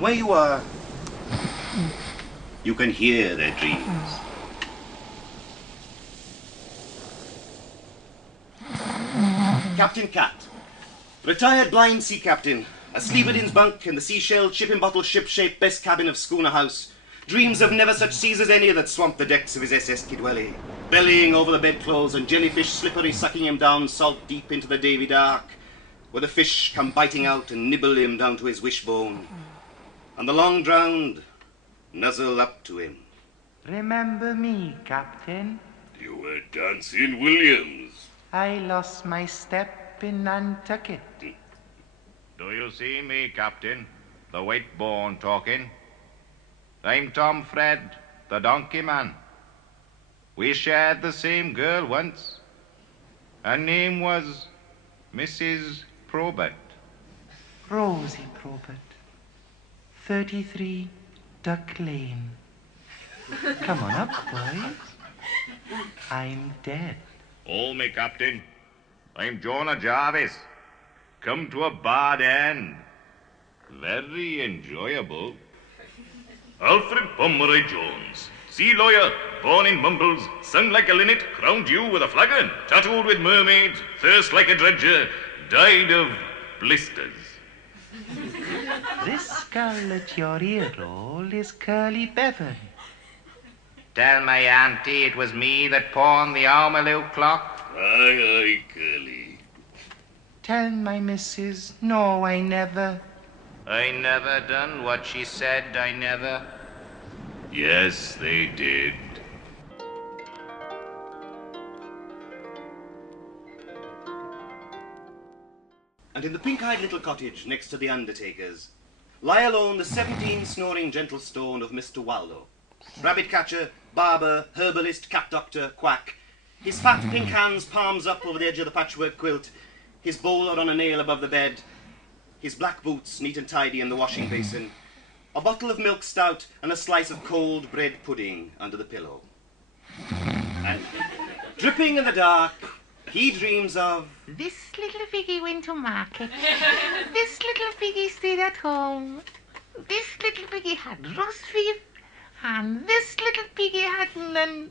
From where you are, you can hear their dreams. Captain Cat, retired blind sea captain, asleep in his bunk in the seashell shipping bottle ship-shaped best cabin of schooner house, dreams of never such seas as any that swamped the decks of his SS Kidwelly, bellying over the bedclothes and jellyfish slippery sucking him down salt deep into the Davy Dark, where the fish come biting out and nibble him down to his wishbone, and the long drowned nuzzle up to him. Remember me, Captain? You were dancing Williams. I lost my step in Nantucket. Do you see me, Captain? The white-born talking. I'm Tom Fred, the donkey man. We shared the same girl once. Her name was Mrs. Probert. Rosie Probert. 33 Duck Lane. Come on up, boys. I'm dead. Oh, me Captain. I'm Jonah Jarvis. Come to a bad end. Very enjoyable. Alfred Pomeroy Jones, sea lawyer, born in Mumbles, sung like a linnet, crowned you with a flagon, tattooed with mermaids, thirst like a dredger, died of blisters. This skull at your ear roll is Curly Bevan. Tell my auntie it was me that pawned the Armaloo clock. Aye, aye, Curly. Tell my missus, no, I never. I never done what she said I never. Yes, they did. And in the pink-eyed little cottage next to the undertaker's lie alone the 17 snoring gentle stone of Mr. Waldo, rabbit-catcher, barber, herbalist, cat doctor, quack, his fat pink hands palms up over the edge of the patchwork quilt, his bowler on a nail above the bed, his black boots neat and tidy in the washing basin, a bottle of milk stout and a slice of cold bread pudding under the pillow. And dripping in the dark, he dreams of... This little piggy went to market. This little piggy stayed at home. This little piggy had roast beef. And this little piggy had none.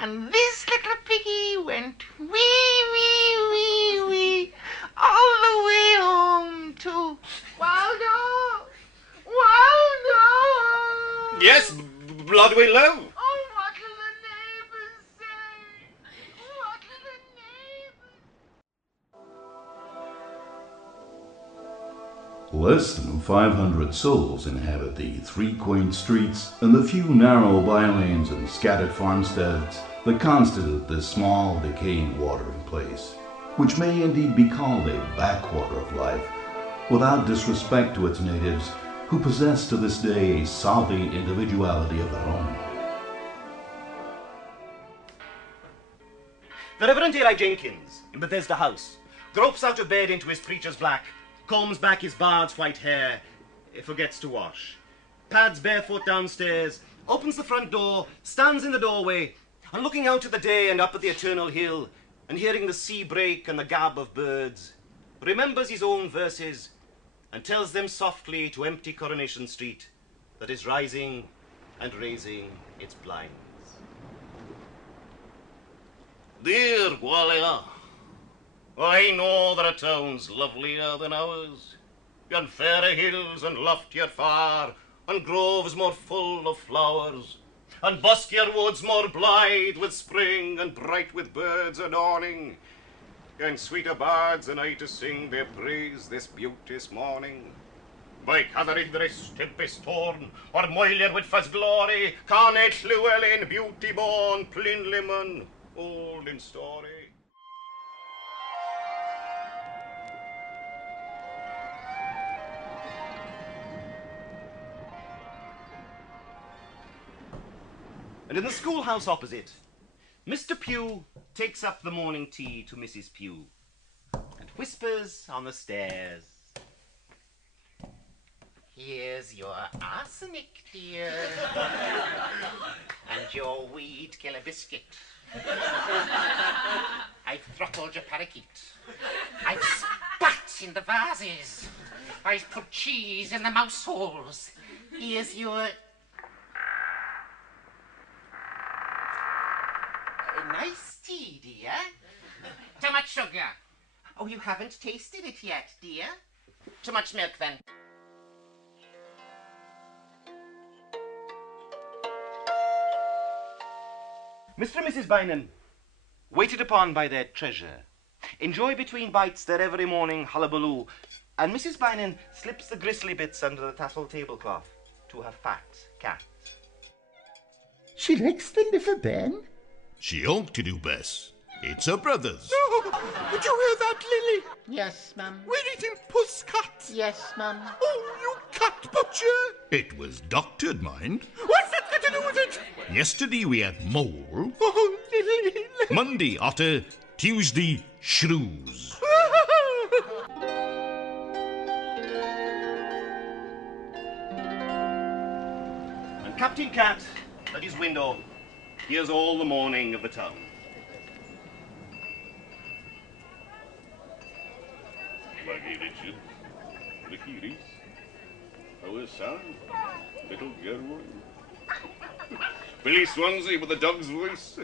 And this little piggy went wee, wee, wee, wee, all the way home to Waldo! Waldo! Yes, blood we love. Oh, what'll the neighbors say? What'll the neighbors... Less than 500 souls inhabit the three quaint streets and the few narrow bylanes and scattered farmsteads that constitute this small, decaying watering place, which may indeed be called a backwater of life, without disrespect to its natives, who possess to this day a salty individuality of their own. The Reverend Eli Jenkins, in Bethesda House, gropes out of bed into his preacher's black, combs back his bard's white hair, forgets to wash, pads barefoot downstairs, opens the front door, stands in the doorway, and looking out at the day and up at the eternal hill, and hearing the sea break and the gab of birds, remembers his own verses, and tells them softly to empty Coronation Street that is rising and raising its blinds. Dear Gwalia, I know there are towns lovelier than ours, and fairer hills and loftier far, and groves more full of flowers, and buskier woods more blithe with spring, and bright with birds adorning, and sweeter bards than I to sing their praise this beauteous morning. By Catherine Dress, tempest torn, or Moilier with fuzz glory, Carnate Llewellyn, beauty born, Plinlimmon, old in story. And in the schoolhouse opposite, Mr. Pugh takes up the morning tea to Mrs. Pugh and whispers on the stairs. Here's your arsenic, dear, and your weed killer biscuit. I've throttled your parakeet. I've spat in the vases. I've put cheese in the mouse holes. Here's your... nice tea, dear. Too much sugar. Oh, you haven't tasted it yet, dear. Too much milk, then. Mr. and Mrs. Bynum, waited upon by their treasure, enjoy between bites their every morning hullabaloo, and Mrs. Bynum slips the gristly bits under the tassel tablecloth to her fat cat. She likes the liver, Ben. She ought to do best. It's her brother's. Did you hear that, Lily? Yes, Mum. We're eating puss cat. Yes, Mum. Oh, you cat butcher. It was doctored, mind. What's that got to do with it? Yesterday we had mole. Oh, Lily. Monday otter. Tuesday shrews. And Captain Cat, at his window, hears all the mourning of the town. Maggie Richard, the Keelys, our son, little Gerwin, Billy Swansea with the dog's voice,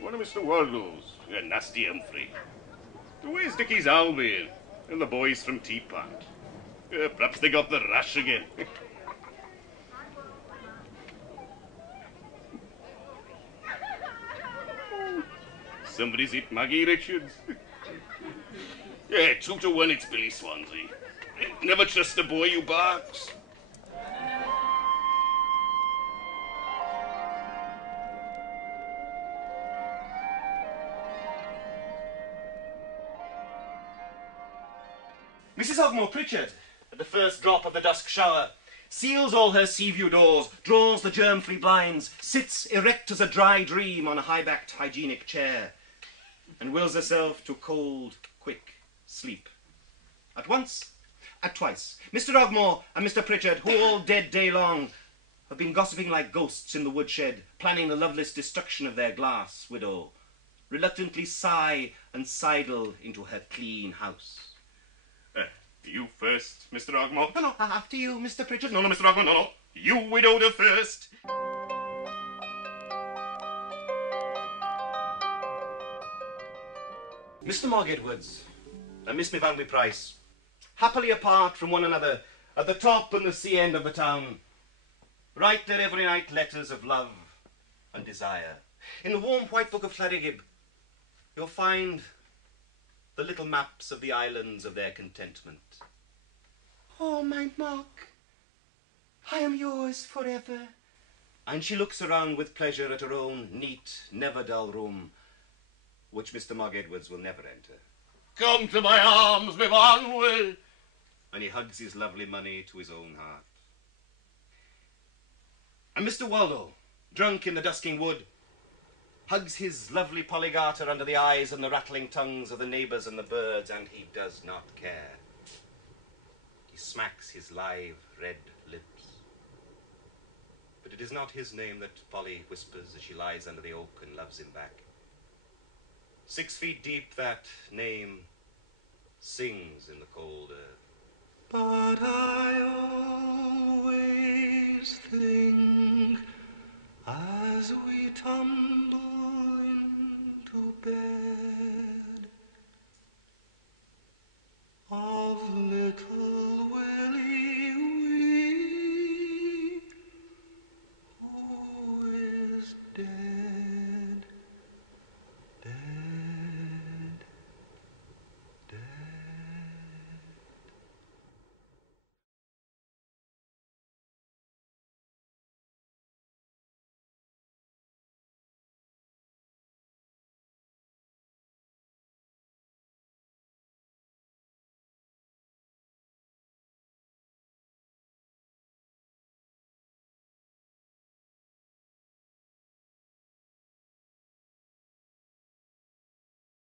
one of Mr. Waldo's, a nasty Humphrey. Where's Dickie's Albion and the boys from Teapot? Perhaps they got the rash again. Somebody's hit Maggie Richards. Yeah, 2-1 it's Billy Swansea. Never trust a boy who barks. Mrs. Ogmore Pritchard, at the first drop of the dusk shower, seals all her sea-view doors, draws the germ-free blinds, sits erect as a dry dream on a high-backed hygienic chair, and wills herself to cold, quick sleep. At once, at twice, Mr. Ogmore and Mr. Pritchard, who all dead day long have been gossiping like ghosts in the woodshed, planning the loveless destruction of their glass widow, reluctantly sigh and sidle into her clean house. You first, Mr. Ogmore. No, after you, Mr. Pritchard. No, Mr. Ogmore, no. You widowed her first. Mr. Mogg Edwards and Miss Mivanby Price, happily apart from one another at the top and the sea end of the town, write their every night letters of love and desire. In the warm white book of Llarigib, you'll find the little maps of the islands of their contentment. Oh, my Mogg, I am yours forever. And she looks around with pleasure at her own neat, never-dull room, which Mr. Mogg Edwards will never enter. Come to my arms, my Vanwy. And he hugs his lovely money to his own heart. And Mr. Waldo, drunk in the dusking wood, hugs his lovely Polly Garter under the eyes and the rattling tongues of the neighbours and the birds, and he does not care. He smacks his live red lips. But it is not his name that Polly whispers as she lies under the oak and loves him back. 6 feet deep that name sings in the cold earth.